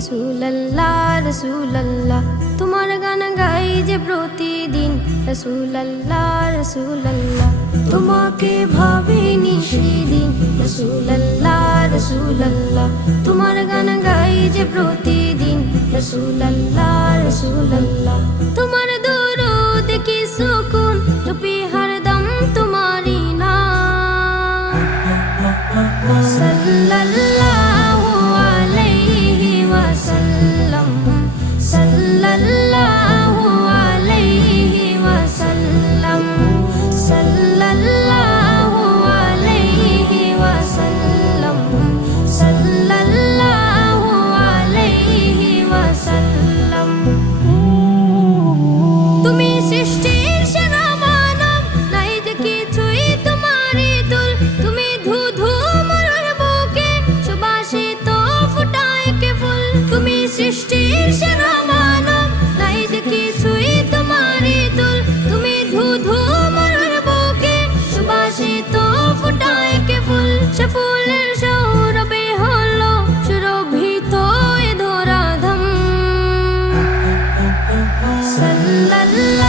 রসুলাল্লাহ রসুলাল্লাহ তোমার গান গাই যে প্রতিদিন রসুলাল্লাহ রসুলাল্লাহ তোমাকে ভাবিনি সেদিন রসুলাল্লাহ রসুলাল্লাহ তোমার গান গাই যে প্রতিদিন রসুলাল্লাহ রসুলাল্লাহ তোমার দরুদ কি সুকুন চুপি হরদম তোমারি নাম সাল্লাল্লাহু আলাইহি ওয়াসাল্লাম সাল্লাল্লাহু আলাইহি ওয়াসাল্লাম সাল্লাল্লাহু আলাইহি ওয়াসাল্লাম সাল্লাল্লাহু আলাইহি ওয়াসাল্লাম তুমি সৃষ্টির সেরা মানব নাই যে কিছুই তোমারই তুল তুমি ধু মরুর বুকে সুবাসিত ফুটায় কে ফুল তুমি সৃষ্টির সেরা মানব নাই যে কিছুই তোমারই তুল তুমি ধু মরুর বুকে সুবাসিত ফুটায় কে ফুল সে ফুলের সৌরভে হলো সুরভিত এ ধরাধাম সাল্লাল্লাহু